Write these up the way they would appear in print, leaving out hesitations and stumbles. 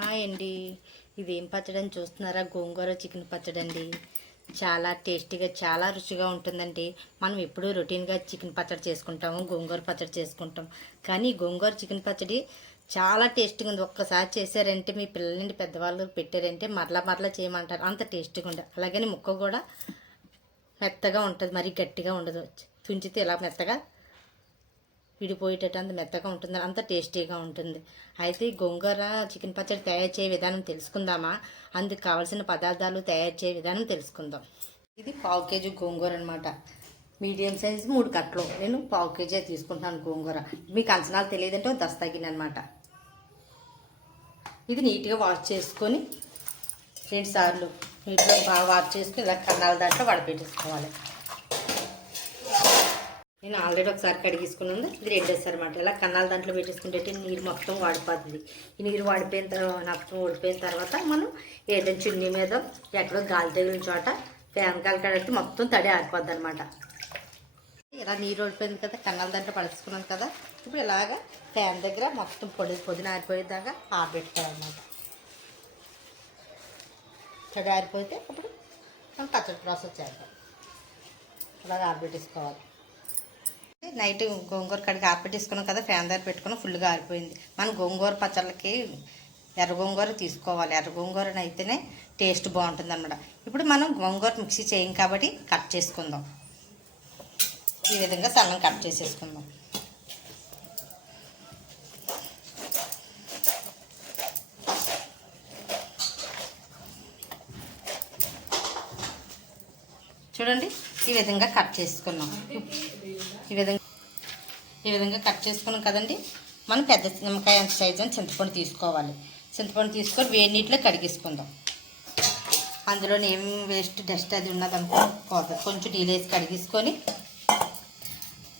Hi అండి. ఇదేం పచ్చడి అని చూస్తున్నారా? గోంగూర చికెన్ పచ్చడి అండి. చాలా టేస్టీగా చాలా రుచిగా ఉంటుందండి. మనం ఎప్పుడూ రొటీన్గా చికెన్ పచ్చడి చేసుకుంటాము, గోంగూర పచ్చడి చేసుకుంటాం. కానీ గోంగూర చికెన్ పచ్చడి చాలా టేస్టీగా ఉంది. ఒక్కసారి చేశారంటే మీ పిల్లల నుండి పెద్దవాళ్ళు పెట్టారంటే మరలా మరలా చేయమంటారు, అంత టేస్టీగా ఉంటుంది. అలాగని ముక్క కూడా మెత్తగా ఉంటుంది, మరీ గట్టిగా ఉండదు. తుంచితే ఇలా మెత్తగా విడిపోయేటట్టు అంత మెత్తగా ఉంటుంది, అంత టేస్టీగా ఉంటుంది. అయితే గోంగూర చికెన్ పచ్చడి తయారు చేయ విధానం తెలుసుకుందామా? అందుకు కావాల్సిన పదార్థాలు తయారు చేయ విధానం తెలుసుకుందాం. ఇది పావు కేజీ గోంగూర అనమాట. మీడియం సైజ్ 3 కట్టలు. నేను పావు కేజీ తీసుకుంటున్నాను గోంగూర. మీకు అంచనాలు తెలియదంటే దస్తగినమాట. ఇది నీట్గా వాష్ చేసుకొని 2 సార్లు నీటిలో బాగా వాష్ చేసుకుని ఇలా కన్నాల దాంట్లో వడపెట్టేసుకోవాలి. నేను ఆల్రెడీ ఒకసారి కడిగేసుకున్నాను. ఇది రెండోసారి అనమాట. ఇలా కన్నాల దాంట్లో పెట్టేసుకుంటే నీరు మొత్తం వాడిపోతుంది. ఈ నీరు ఓడిపోయిన తర్వాత మనం ఏదైనా చున్నీ మీద ఎక్కడో గాలి తగిలిన చోట ఫ్యాన్ గాలి కడిగితే మొత్తం తడి ఆరిపోద్ది అనమాట. ఇలా నీరు ఓడిపోయింది కదా, కన్నాల దాంట్లో పడుచుకున్నాను కదా. ఇప్పుడు ఇలాగా ఫ్యాన్ దగ్గర మొత్తం పొద్దున ఆరిపోయేదాకా ఆరబెట్టుకోవాలన్నమాట. తడి ఆరిపోతే అప్పుడు మనం పచ్చడి ప్రాసెస్ చేద్దాం. అలాగే ఆరబెట్టేసుకోవాలి. నైట్ గోంగూర కడిగి ఆరబెట్టేసుకున్నాం కదా, ఫ్యాన్ దగ్గర పెట్టుకున్నాం. ఫుల్గా ఆరిపోయింది. మనం గోంగూర పచ్చళ్ళకి ఎర్ర గోంగూర తీసుకోవాలి. ఎర్ర గోంగూర అయితేనే టేస్ట్ బాగుంటుంది అన్నమాట. ఇప్పుడు మనం గోంగూర మిక్సీ చేయం కాబట్టి కట్ చేసుకుందాం. ఈ విధంగా సన్నం కట్ చేసేసుకుందాం. చూడండి, ఈ విధంగా కట్ చేసుకున్నాం. ఈ విధంగా కట్ చేసుకున్నాం కదండి. మనం పెద్ద నిమ్మకాయ అంత సైజు అని చింతపండు తీసుకోవాలి. చింతపండు తీసుకొని వేడి నీటిలో కడిగేసుకుందాం. అందులో ఏం వేస్ట్ డస్ట్ అది ఉన్నదనుకోదు. కొంచెం నీళ్ళు వేసి కడిగేసుకొని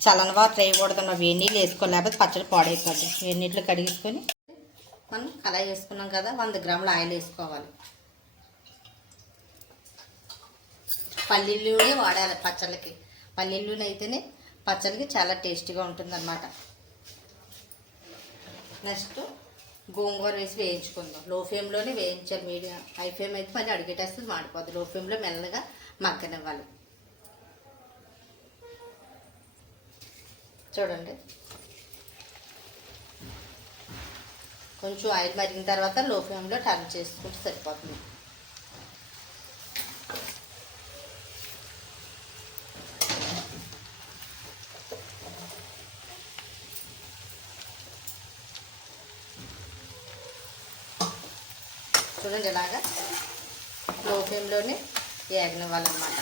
చల్లని వాటర్ వేయకూడదన్న, వేడి నీళ్ళు వేసుకోవాలి, లేకపోతే పచ్చడి పాడైపోద్ది. వేడి నీటిలో కడిగేసుకొని మనం కళాయి వేసుకున్నాం కదా, 100 గ్రాముల ఆయిల్ వేసుకోవాలి. పల్లీలునే వాడాలి పచ్చళ్ళకి. పల్లీలుని అయితేనే పచ్చడికి చాలా టేస్టీగా ఉంటుందన్నమాట. నెక్స్ట్ గోంగూర వేసి వేయించుకుందాం. లో ఫ్లేమ్లోనే వేయించాలి. మీడియం హై ఫ్లేమ్ అయితే మళ్ళీ అడిగేటేస్తుంది, మాడిపోద్ది. లో ఫ్లేమ్లో మెల్లగా మగ్గనివ్వాలి. చూడండి, కొంచెం ఆయిల్ మరిగిన తర్వాత లో ఫ్లేమ్లో టర్న్ చేసుకుంటే సరిపోతుంది. చూడండి, ఇలాగా లో ఫ్లేమ్లోనే వేగనివ్వాలన్నమాట.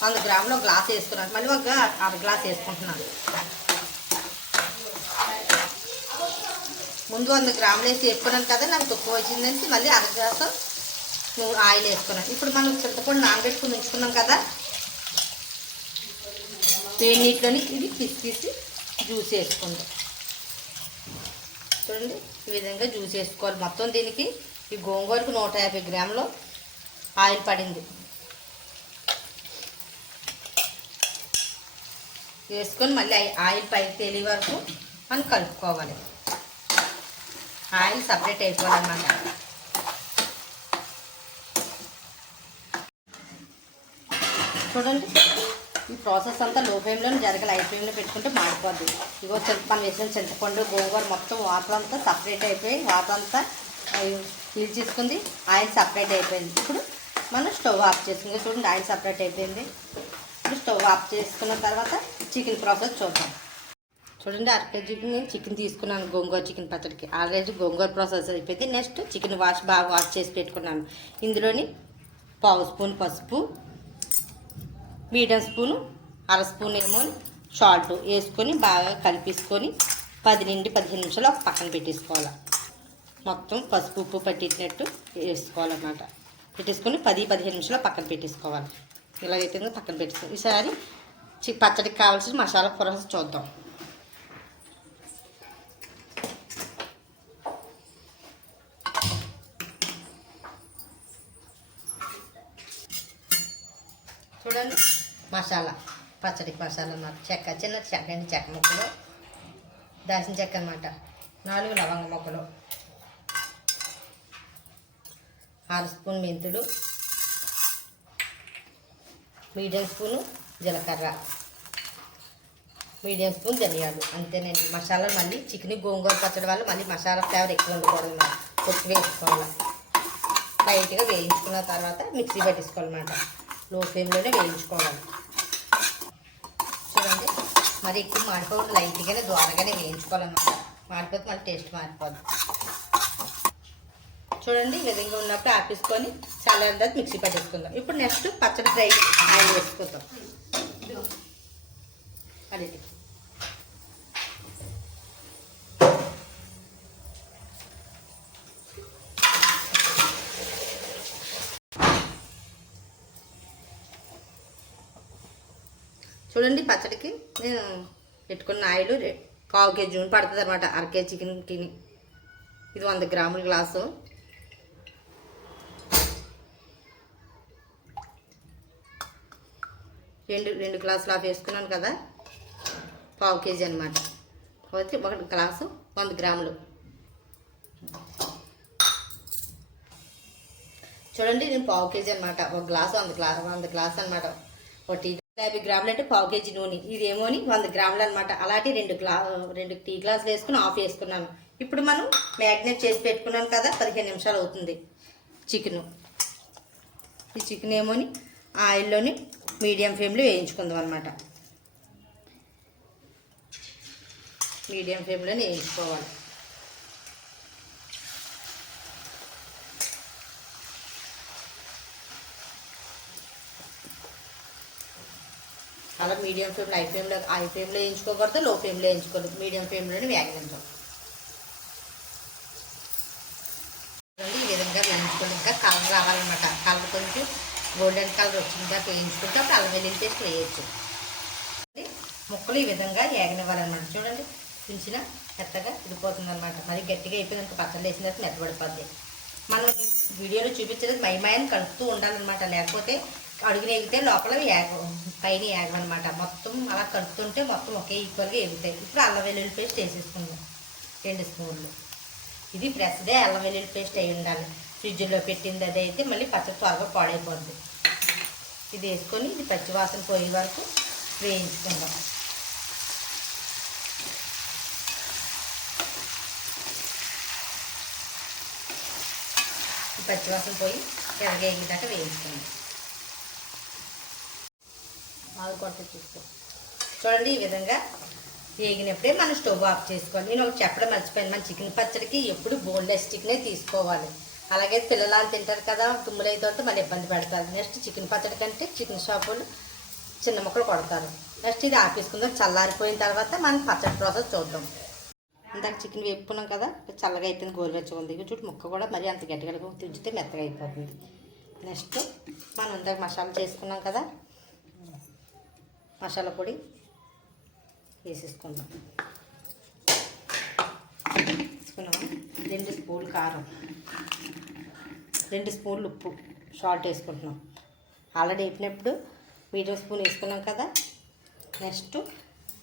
100 గ్రాములు ఒక గ్లాస్ వేసుకున్నాను. మళ్ళీ ఒక అర గ్లాస్ వేసుకుంటున్నాను. ముందు 100 గ్రాములు వేసుకున్నాను కదా, నాకు తక్కువ వచ్చిందని మళ్ళీ అర గ్లాసు ఆయిల్ వేసుకున్నాను. ఇప్పుడు మనం చింతపండు నానబెట్టుకుని ఉంచుకున్నాం కదా, వేడి నీటిలోని ఇది తీసి జ్యూస్ వేసుకుందాం. చూడండి, ఈ విధంగా జ్యూస్ వేసుకోవాలి. మొత్తం దీనికి ఈ గోంగూరకు 150 గ్రాములు ఆయిల్ పడింది. వేసుకొని మళ్ళీ ఆయిల్ పైకి తేలి వరకు మనం కలుపుకోవాలి. ఆయిల్ సపరేట్ అయిపోవాలన్నమాట. చూడండి, ఈ ప్రాసెస్ అంతా లో ఫ్లేమ్లో జరగాలి. హై ఫ్లేమ్లో పెట్టుకుంటే మాడిపోద్ది. ఇగో మనం వేసిన చింతపండు గోంగూర మొత్తం వాటర్ అంతా సపరేట్ అయిపోయి, వాటర్ అంతా పీల్చేసుకుంది, ఆయిల్ సపరేట్ అయిపోయింది. ఇప్పుడు మనం స్టవ్ ఆఫ్ చేసుకుంది. చూడండి, ఆయిల్ సపరేట్ అయిపోయింది. ఇప్పుడు స్టవ్ ఆఫ్ చేసుకున్న తర్వాత చికెన్ ప్రాసెస్ చూద్దాం. చూడండి, అర కేజీకి నేను చికెన్ తీసుకున్నాను గోంగూర చికెన్ పచ్చడికి. ఆల్రెడీ గోంగూర ప్రాసెస్ అయిపోయింది. నెక్స్ట్ చికెన్ బాగా వాష్ చేసి పెట్టుకున్నాను. ఇందులోని పావు స్పూన్ పసుపు, మీడియం స్పూను, అర స్పూన్ ఏమో సాల్ట్ వేసుకొని బాగా కలిపేసుకొని 10 నుండి 15 నిమిషాలు ఒక పక్కన పెట్టేసుకోవాలి. మొత్తం పసుపు ఉప్పు పట్టినట్టు వేసుకోవాలన్నమాట. పెట్టేసుకొని 10-15 నిమిషాలు పక్కన పెట్టేసుకోవాలి. ఇలాగైతే పక్కన పెట్టేసుకోవాలి. ఈసారి పచ్చడికి కావాల్సిన మసాలా ప్రాసెస్ చూద్దాం. చూడండి, మసాలా పచ్చడికి మసాలా అన్నమాట. చిన్న చెక్క ముక్కలు, దాల్చిన చెక్క అనమాట. 4 లవంగ మొక్కలు, 6 స్పూన్ మెంతులు, మీడియం స్పూను జీలకర్ర, మీడియం స్పూన్ ధనియాలు. అంతేనండి. మసాలా మళ్ళీ చికెన్ గోంగూర పచ్చడి వల్ల మళ్ళీ మసాలా ఫ్లేవర్ ఎక్కువ ఉండకూడదు. కొద్ది వేసుకోవాలి. లైట్గా వేయించుకున్న తర్వాత మిక్సీ పట్టేసుకోవాలన్నమాట. లో ఫ్లేమ్లోనే వేయించుకోవాలి. చూడండి, మరి ఎక్కువ మాడిపోవడం, లైట్గానే ద్వారగానే వేయించుకోవాలన్నమాట. మాడిపోతే మళ్ళీ టేస్ట్ మారిపోదు. చూడండి, ఈ విధంగా ఉన్నప్పుడు ఆపేసుకొని చల్లారిన తర్వాత మిక్సీ పట్టేసుకుందాం. ఇప్పుడు నెక్స్ట్ పచ్చడి ఫ్రై ఆయిల్ వేసుకుందాం. అదే చూడండి, పచ్చడికి నేను పెట్టుకున్న ఆయిల్ 1/4 కేజీ నూనె పడుతుంది అనమాట. 1/2 కేజీ చికెన్ తిని. ఇది 100 గ్రాముల గ్లాసు. రెండు గ్లాసులు ఆఫ్ వేసుకున్నాను కదా, 1/4 కేజీ అనమాట. అయితే 1 గ్లాసు 100 గ్రాములు. చూడండి, నేను 1/4 కేజీ అనమాట. 1 గ్లాసు 100 గ్లాసు అనమాట. 50 గ్రాములు అంటే 1/4 కేజీ నూనె. ఇదేమోని 100 గ్రాములు అనమాట. అలాంటి 2 టీ గ్లాసులు వేసుకుని ఆఫ్ వేసుకున్నాను. ఇప్పుడు మనం మ్యాగ్నేట్ చేసి పెట్టుకున్నాను కదా, 15 నిమిషాలు అవుతుంది చికెను. ఈ చికెన్ ఏమోని ఆయిల్లోని మీడియం ఫ్లేమ్లో వేయించుకుందాం అనమాట. మీడియం ఫ్లేమ్లోనే వేయించుకోవాలి. అలా మీడియం ఫ్లేమ్లో హై ఫ్లేమ్లో వేయించుకోకూడదు, లో ఫ్లేమ్లో వేయించుకోకూడదు. మీడియం ఫ్లేమ్లోనే వేగనించాం. ఈ విధంగా వేయించుకోండి. ఇంకా కలర్ రావాలన్నమాట. కలర్ కొంచెం గోల్డెన్ కలర్ వచ్చిందా వేయించుకుంటే అప్పుడు అల్లం వెల్లుల్లి పేస్ట్ వేయచ్చు. ముక్కలు ఈ విధంగా వేగనివ్వాలన్నమాట. చూడండి, పించిన మెత్తగా ఇడిపోతుంది అనమాట. మరి గట్టిగా అయిపోయిందంటే పచ్చడి వేసిన తర్వాత మెత్తబడిపోద్ది. మనం వీడియోలో చూపించేది మైమాయని కలుపుతూ ఉండాలన్నమాట. లేకపోతే అడుగులు ఎగితే లోపల పైన ఏగనమాట. మొత్తం అలా కలుపుతుంటే మొత్తం ఒకే ఈక్వల్గా ఎగుతాయి. ఇప్పుడు అల్లం వెల్లుల్లి పేస్ట్ వేసేసుకుందాం 2 స్పూన్లు. ఇది ఫ్రెష్దే అల్లం వెల్లుల్లి పేస్ట్ అయి ఉండాలి. ఫ్రిడ్జ్లో పెట్టింది అది అయితే మళ్ళీ పచ్చడి త్వరగా పాడైపోద్ది. ఇది వేసుకొని ఇది పచ్చివాసన పోయే వరకు వేయించుకుందాం. పచ్చివాసన పోయి ఎరగేదాకా వేయించుకుందాం. ఆలు కొట్ట చూసుకో. చూడండి, ఈ విధంగా వేగినప్పుడే మనం స్టవ్ ఆఫ్ చేసుకోవాలి. నేను ఒకటి చెప్పడం మర్చిపోయాను. మన చికెన్ పచ్చడికి ఎప్పుడు బోన్లెస్ చికెనే తీసుకోవాలి. అలాగే పిల్లలు తింటారు కదా, తుమ్ములైతే ఉంటే మళ్ళీ ఇబ్బంది పెడతారు. నెక్స్ట్ చికెన్ పచ్చడి కంటే చికెన్ షాపులు చిన్న ముక్కలు కొడతారు. నెక్స్ట్ ఇది ఆపేసుకుందాం. చల్లారిపోయిన తర్వాత మనం పచ్చడి ప్రాసెస్ చూద్దాం. ఇందాక చికెన్ వేపుకున్నాం కదా, చల్లగా అయిపోయింది, గోరువెచ్చగా ఉంది. చుట్టూ ముక్క కూడా మరి అంత గట్టిగా తుంచితే మెత్తగా అయిపోతుంది. నెక్స్ట్ మనం ఇందాక మసాలా చేసుకున్నాం కదా, మసాలా పొడి వేసేసుకుందాం. 2 స్పూన్లు కారం, 2 స్పూన్లు ఉప్పు, సాల్ట్ వేసుకుంటున్నాం. ఆల్రెడీ వేపినప్పుడు మీడియం స్పూన్ వేసుకున్నాం కదా. నెక్స్ట్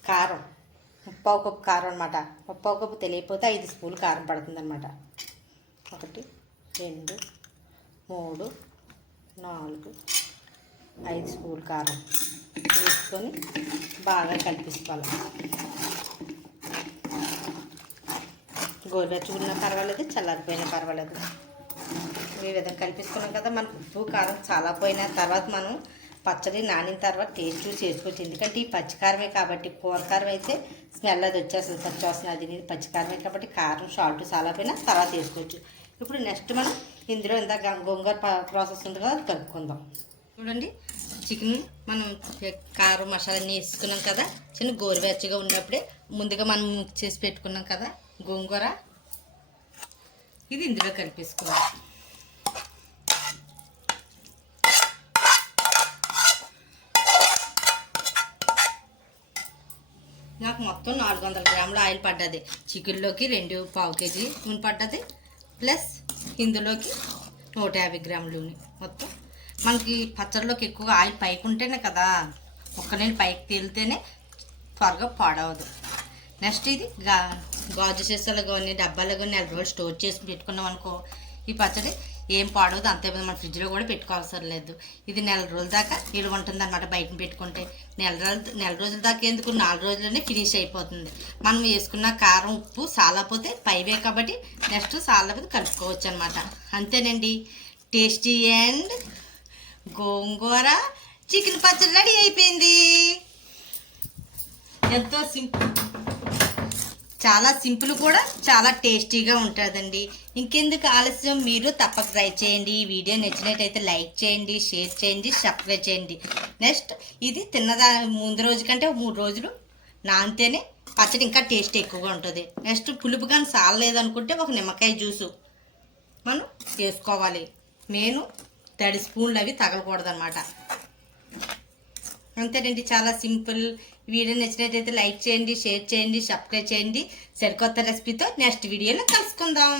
కారం 1/4 కప్పు కారం అనమాట. 1/4 కప్పు తెలియకపోతే 5 స్పూన్లు కారం పడుతుంది అనమాట. 1 2 3 4 5 స్పూన్లు కారం వేసుకొని బాగా కలిపేసుకోవాలి. గోరువెచ్చగున్నా పర్వాలేదు, చల్లారిపోయినా పర్వాలేదు. ఈ విధంగా కలిపేసుకున్నాం కదా. మనకు ఉప్పు కారం చాలా పోయిన తర్వాత మనం పచ్చడి నానిన తర్వాత టేస్ట్ చూసి చేసుకోవచ్చు. ఎందుకంటే ఈ పచ్చికారమే కాబట్టి, కూరకారం అయితే స్మెల్ అది వచ్చేస్తుంది, పచ్చివాసన. అది పచ్చికారమే కాబట్టి కారం సాల్ట్ చాలా పోయినా తర్వాత వేసుకోవచ్చు. ఇప్పుడు నెక్స్ట్ మనం ఇందులో ఇందాక గోంగూర ప్రాసెస్ ఉంది కదా, అది కలుపుకుందాం. చూడండి, చికెన్ మనం కారం మసాలా అన్నీ వేసుకున్నాం కదా. చిన్న గోరువెచ్చగా ఉన్నప్పుడే ముందుగా మనం మిక్స్ చేసి పెట్టుకున్నాం కదా గోంగూర, ఇది ఇందులో కలిపేసుకున్నాం. నాకు మొత్తం 400 గ్రాముల ఆయిల్ పడ్డది. చికెన్లోకి 2/4 కేజీ నూనె పడ్డది, ప్లస్ ఇందులోకి 150 గ్రాముల నూనె. మొత్తం మనకి పచ్చడిలోకి ఎక్కువగా ఆయిల్ పైకి ఉంటేనే కదా, ఒక్క నీళ్ళు పైకి తేలితేనే త్వరగా పాడవదు. నెక్స్ట్ ఇది గాజు సీసాలు కానీ డబ్బాలు కానీ నెల రోజులు స్టోర్ చేసి పెట్టుకున్నాం అనుకో ఈ పచ్చడి ఏం పాడవద్దు. అంతే మన ఫ్రిడ్జ్లో కూడా పెట్టుకోవసరం లేదు. ఇది నెల రోజుల దాకా నిలువ ఉంటుంది అనమాట. బయట పెట్టుకుంటే నెల రోజుల దాకా ఎందుకు 4 రోజుల్లోనే ఫినిష్ అయిపోతుంది. మనం వేసుకున్న కారం ఉప్పు సాలపోతే పైవే కాబట్టి నెక్స్ట్ సాలపోతే కలుపుకోవచ్చు అనమాట. అంతేనండి, టేస్టీ అండ్ గోంగూర చికెన్ పచ్చడి రెడీ అయిపోయింది. ఎంతో సింపుల్, చాలా సింపుల్ కూడా చాలా టేస్టీగా ఉంటుందండి. ఇంకెందుకు ఆలస్యం, మీరు తప్పక ట్రై చేయండి. ఈ వీడియో నచ్చినట్టయితే లైక్ చేయండి, షేర్ చేయండి, సబ్స్క్రైబ్ చేయండి. నెక్స్ట్ ఇది తిన్నదా ముందు రోజు కంటే 3 రోజులు నానితేనే పచ్చడి ఇంకా టేస్ట్ ఎక్కువగా ఉంటుంది. నెక్స్ట్ పులుపు కానీ సాలలేదనుకుంటే ఒక నిమ్మకాయ జ్యూసు మనం వేసుకోవాలి. నేను 30 స్పూన్లు అవి తగలకూడదు అనమాట. అంతేనండి, చాలా సింపుల్. వీడియో నచ్చినట్టయితే లైక్ చేయండి, షేర్ చేయండి, సబ్స్క్రైబ్ చేయండి. సరికొత్త రెసిపీతో నెక్స్ట్ వీడియోలో కలుసుకుందాం.